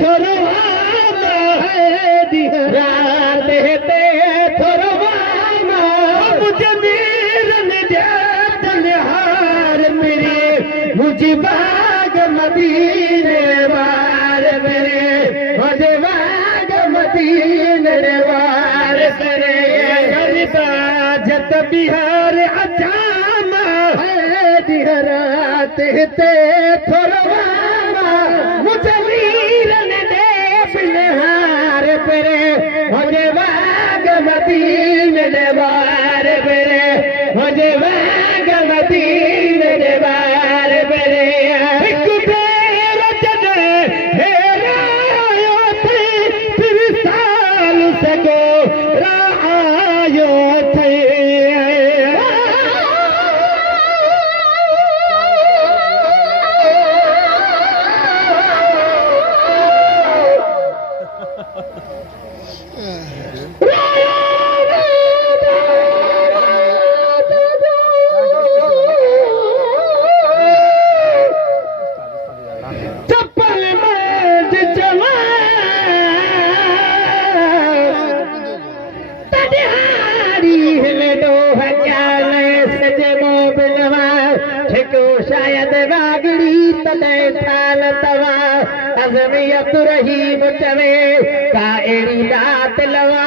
थोरवाना रात ते थोरवाना मुझे मीरन जातन हार मेरे मुझे बाग मदीने वार मेरे मुझे बाग मदीने वार मेरे जत बिहार अचामा रात ते थोरवाना मुझे वीरन दे बिनहार पेरे मुझे बाग मदीने वार पेरे मुझे बाग मदीने वार पेरे एक बेर जदे हेरायो थे फिर साल सगो रायो थे शायद वागड़ी तले ठाल तवा अज़मियत रहीम चवे का एड़ी रात लवा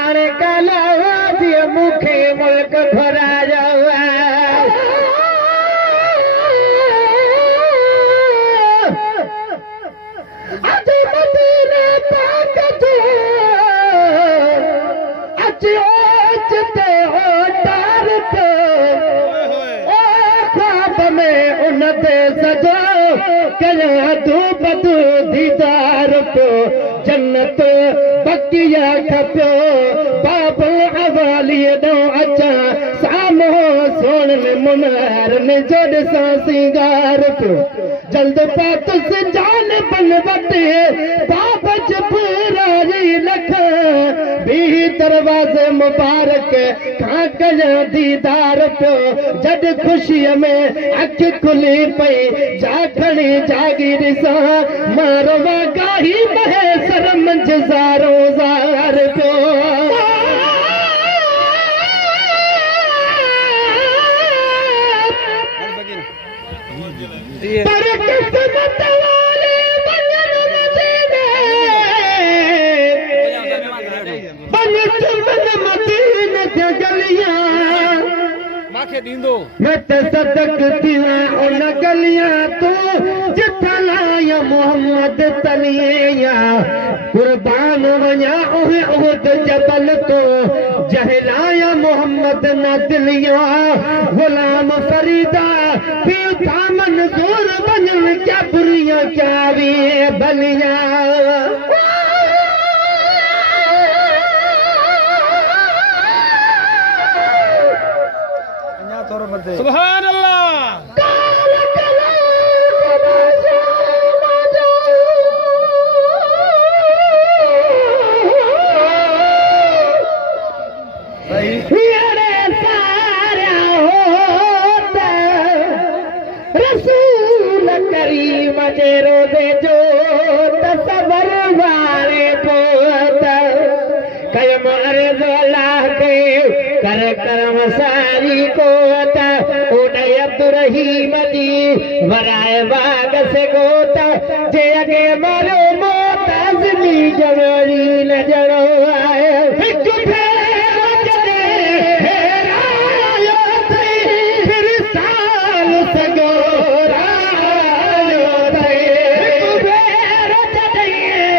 आने काला जी मुखे मुल्क भरा जावा आज मदीने पाक जो आज ओचते हो तार पे में उनते सजो कया धूप दू दीदार पो जन्नत बकिया खपो बाबो हवाली दो अच्छा सामो सोन मुनार ने जोड़ सा सिंगार पो जल्द पात से जान बन बटे बाबा जबरारी लख भी दरवाजे मुबारक खां कया दीदार पो जद खुशी में अख खुली पई जाखणी जागीर सा मारवा गाही महे शर्म ज़ारो ज़ार पो पर किस्मत वाले बनन मदीने बन चमन मदीने ते गलियां माखे दींदो मत सदक दिया उन गलियां तू जिथा लाया मोहम्मद तलिया कुर्बान वया ओहे उहद जबल तो जहलाया मोहम्मद न दिलिया गुलाम फरीदा पी दामन जोर बनन क्या बुरियां क्या वे बलिया सुभान अल्लाह रसूल करीम जे रोज़े जो तसबर वारे पोत कयम अर्ज़ अल्लाह के कर करम सारी कोत उड़य अब्दुर्रहीम जी वराए बाग से गोत जे अगे मारो मौत अज़मी जवानी न जड़ो आए हिक फेर जदे हेरायो थई फिर साल सगो रायो थई हिक फेर जदे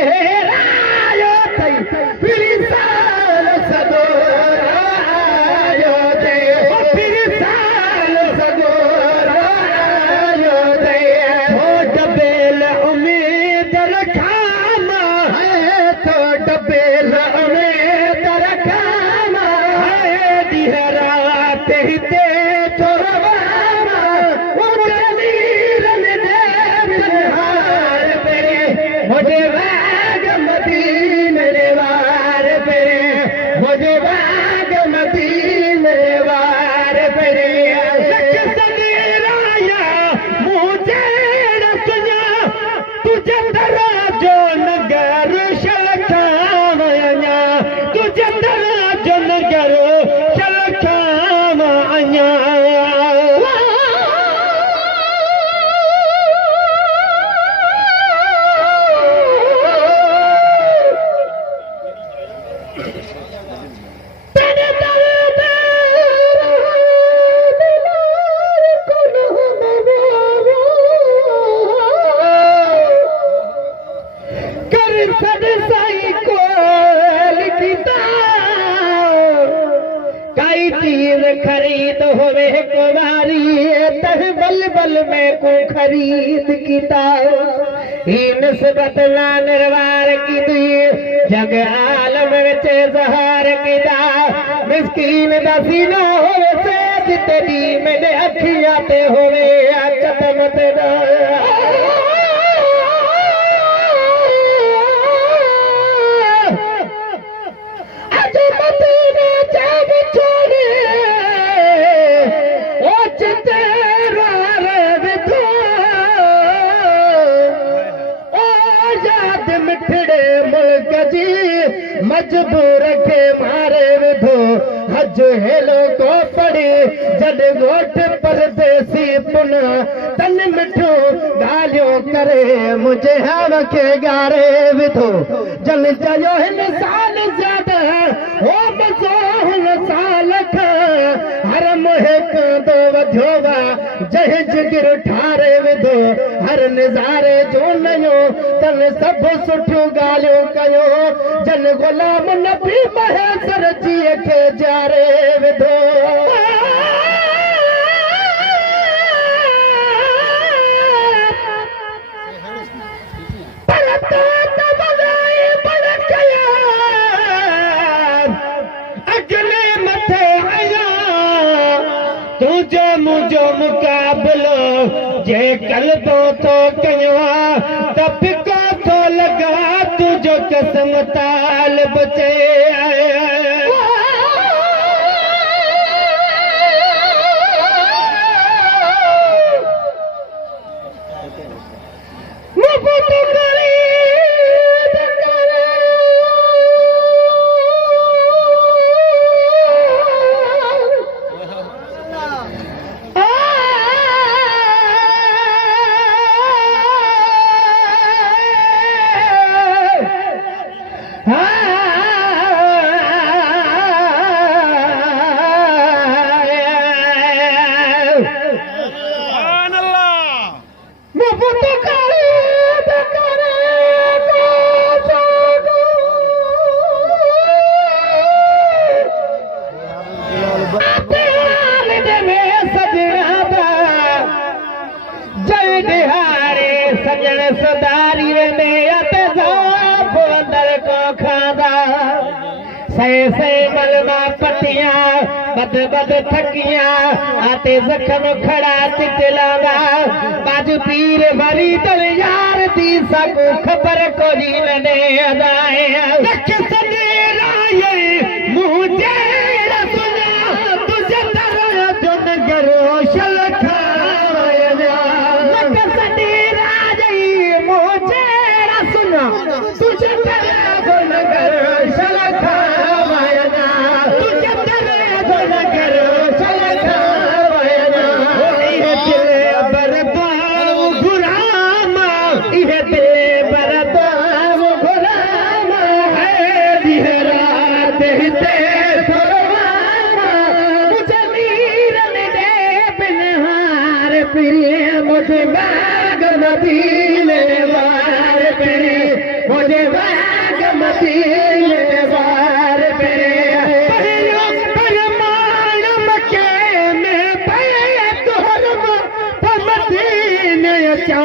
हेरायो थई फिर साल सगो रायो थई फिर साल सगो रायो थई हो डबेल उम्मीद रखामा है तो डबेल उम्मीद रखामा है दिहरात हिते थोरवाना मुझे वीरन दे बिनहार पेरे मुझे बाग मदीने वार पेरे मुझे बाग मदीने वार पेरे लख सगीराया मुझे रसना तुझे दरा जो नगर शलखाम अञा तुझे दरा जो नगर शलखाम अञा काई चीज खरीद होवे कुमारी तह बल बल में को खरीद कीता ही निस्बत ना निर्वार की दी जग आलम विच जहार कीता मिस्कीन दा सीना होवे से जितनी मेरे अखियां ते होवे कदम ते मजबूर के मारे विधो हज हेलो को पड़ी जद गोठ परदेसी पुना तन मिठो गालियों करे मुझे हम के गारे विधो जल चयो हिन साल ज्यादा हो बसो हिन साल का हर मोहे दो वधोवा जह जिगर ठारे विधो हर नज़ारे जो नयो तन सब सुठियूं गालियों कयो जन गुलाम नबी महेसर जी के जारे विधो अगले मथे आया तुझो मुझो मुकाबलो जे कल्बों तो कयो त फिको तो लगा तुझो कसम ताल बचे सजन सुधारी को खादा से मलमा पटियां बद बद थकियां आते जख्म खड़ा चिचलादा बाजू पीर भरी तल यार दी सकू खबर को ने अदाए लख सनेरा ये मुझे सुना तुझे तरह जो नगरो शलखा लख सनेरा ये मुझे सुना तुझे तरह जो नगरो शलखा मुझे बाग मदीने वार पे मुझे बाग मदीने वार पे परमान मके में पे तोरम मदीने चा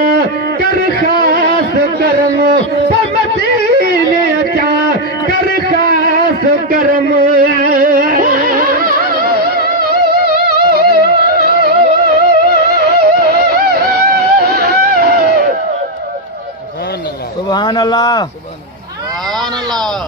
कर खास करम मदीने चा कर खास करम सुभान अल्लाह सुभान अल्लाह।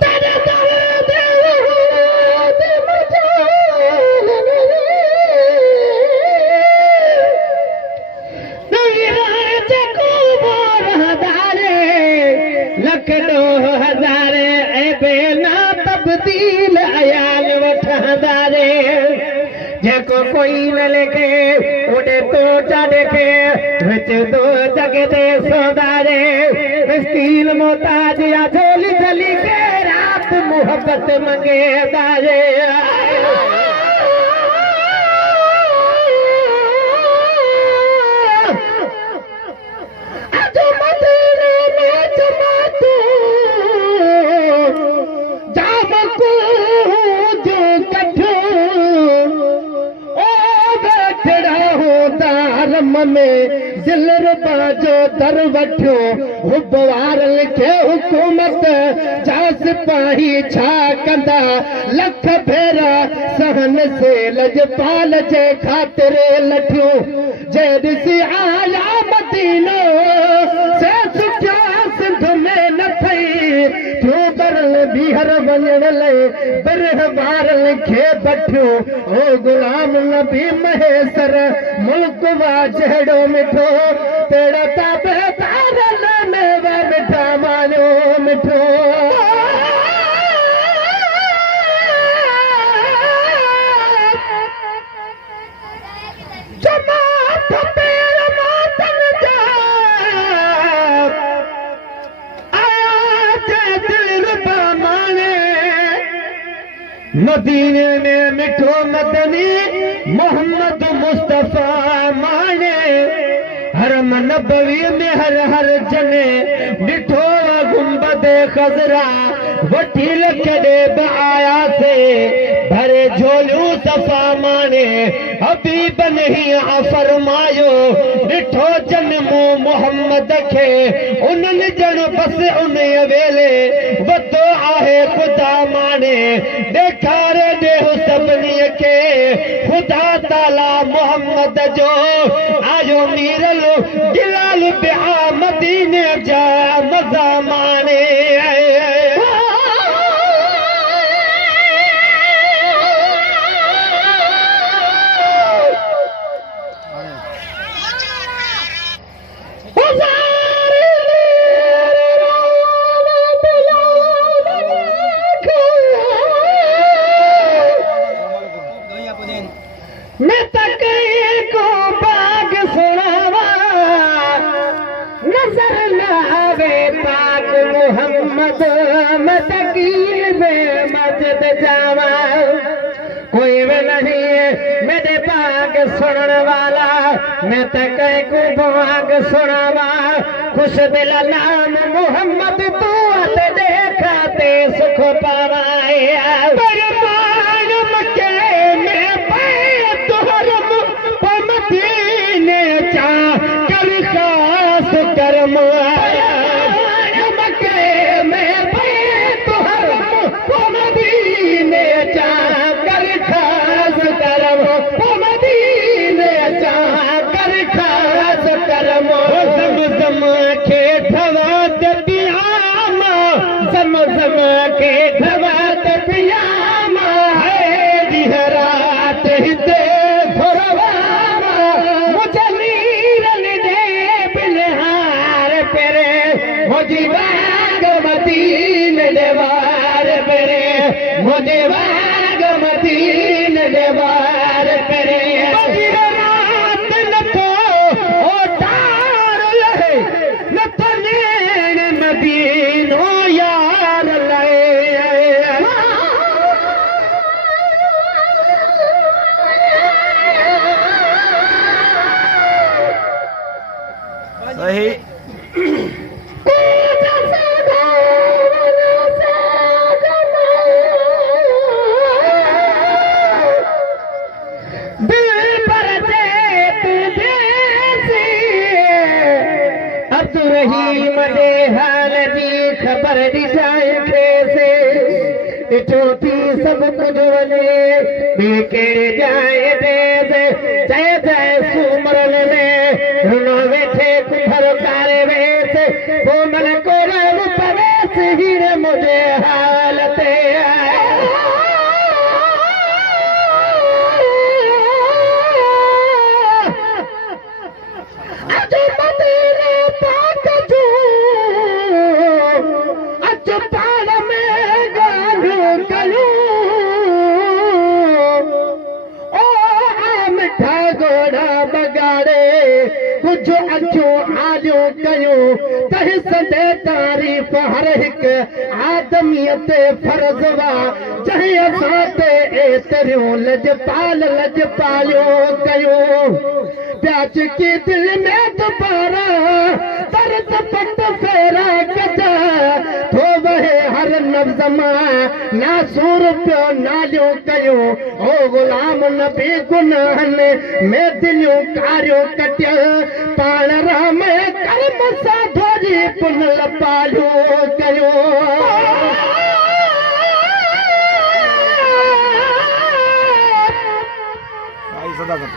लख 2000 बेना तब्दील अयाल वठंदारे जेको कोई न लिखे उड़े तो चढ़ के विच दो जग दे सोदारे मिस्कीन मोहताज या झोली झली के रात मोहब्बत मंगे दारे में दिल रुबा जो दर वठो हुबवार लिखे हुकूमत जा सिपाही छा कंदा लख भेरा सहन से लजपाल जे खातिर लठियो जे ॾिसी आया मदीनो से सुठा सिंध में न थई थियो बरल बीहर वञण लाइ बिरह ॿारल खे बठियो ओ गुलाम नबी महेसर मुल्क वा जहिड़ो मिठो तेरा ताबेदार में मिठा मानो मिठो जमात पेर मातन जा आया जे दिल रुबा माने मदीने में मिठो मदनी मोहम्मद मुस्तफा माने हरम नबवी में हर हर जने ॾिठो गुंबद खजरा वठी लखड़े आया से भरे झोलियूं सफ़ा माने हबीब नहीं फरमायो ॾिठो जनमू मोहम्मद खे उन्हनि ॼण बस उन वेले वतो आहे ख़ुदा माने ॾेखारे ॾेहु सभिनी खे ख़ुदा ताला मोहम्मद जो आयो मीरल गिलाल बिया मदीने जा मज़ा माने मैं तक को बाग सुनावा नजर न आवे पाक मोहम्मद मैं तकील में मस्जिद जावा कोई भी नहीं मेरे बाग सुनने वाला मैं तक को बाग सुनावा खुश दिल नाम मोहम्मद तू ते देखाते सुख पावाए सब कुछ वने के जाए दे जय जय सुमरन में रुनो वेठे कुफर कारे वेस वो मन को रब पवेस हीरे मुझे हालते आज मदीने पाक जो अचो पाण में ॻाल्हियूं कयूं ओ मिठा घोड़ा बगाड़े कुझु अचो आलियूं कयूं तंहिं सदे तारीफ़ हर हिकु आदमीअ ते फर्ज़ वा जंहिं असां ते एतिरियूं लजपालियूं कयूं प्याच की दिल में दोबारा दर्द पट फेरा कदा थो वहे हर नब्ज़ मां नासूर पियो नालियूं कयूं ओ गुलाम नबी गुनाहनि में दिलियूं कारियूं कटियल पाण राम कर्म सां धोरी पुनल पालियूं कयूं बराबर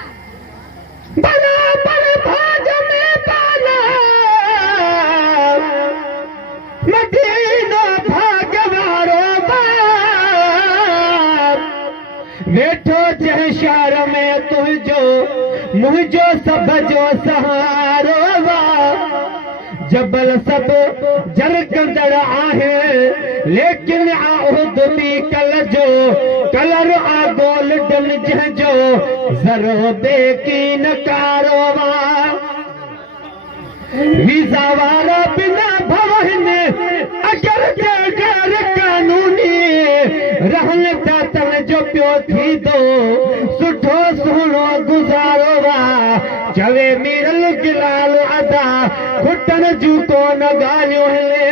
भाग में पाला मदीना भाग वारो बाप वेठो जंहिं शहर में तुंहिंजो मुंहिंजो सभ जो सहारो वा जबल सब जरकंदड़ आहे लेकिन आउद बि कल जो कलर आ गोल्डन जंहिंजो ज़रो बेकीन कारोवा वीज़ा वारा बिना भवन अगर गैर कानूनी रहन तन जो पियो थींदो सुठो सुहिणो गुज़ारो वा चवे मीरल गिलाल अदा खुटन जूं कोन ॻाल्हियूं हिले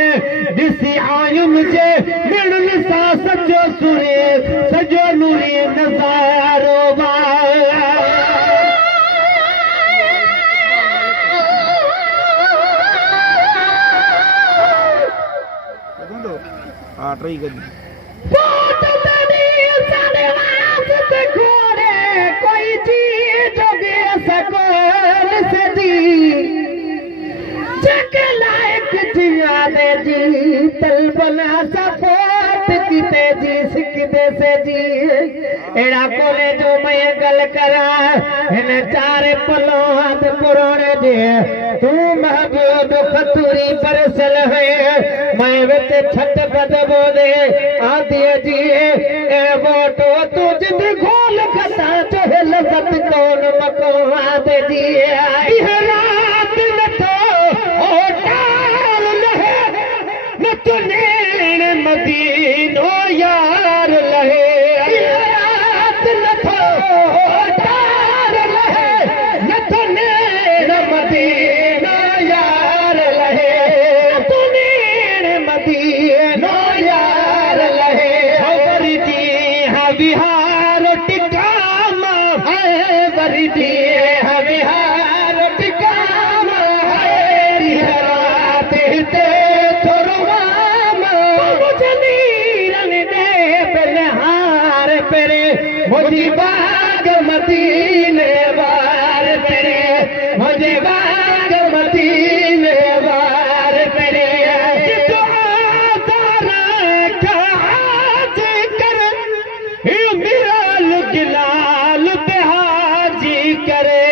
ॾिसी आयुमि जे मिड़नि सां सॼो सुरे सॼो नूरी नज़ारो वा ट्राई करी कोई चीज जके लायक जियादे जी तलबना सपोर्ट किते जी सिकदे से जी एड़ा कोने जो मैं गल करा इन चारे पलो हाथ पुरोने दे तू महबूब खतूरी परसल है मैं वेते छत बदबो दे आदि जी ए वोटो तू जिद खोल खता जो लज़त कौन मको आदि जी रात न तो ओ टाल लहे न तो नैन मदीनो यार लहे रात न तो ओ टाल लहे न तो नैन मदीनो यार लहे न तो नैन मदीनो यार लहे हवरी दी विहार टिकामा है वरी दी विहार टिकामा है रिहरात ते थोरवामा मुझे नीरन दे बलहार पेरे मुझे बाग मदीने वार पेरे मुझे बाग मदीने वार पेरे गिलाल पे हाजी करे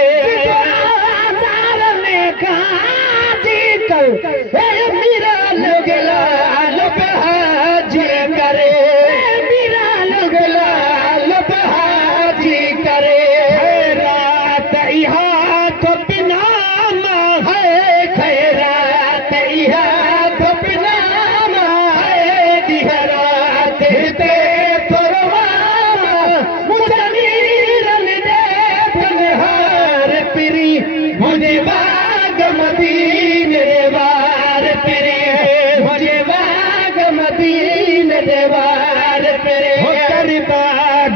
हाजी कर मेरा गिलाल पे हाजी करे मेरा गिलाल पे हाजी करे रात यहाँ तो बिना है खैरात यहाँ तो बिना है दिहरात ते मुझे बाग मदीने वार पेरे मुझे बाग मदीने वार पेरे करबा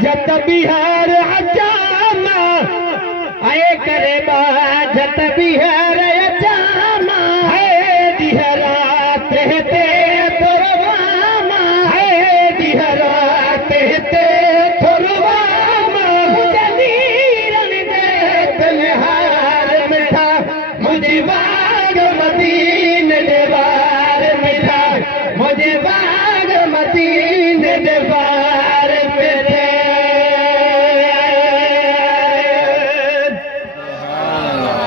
जत बिहार अचामा आए करबा जत बिहार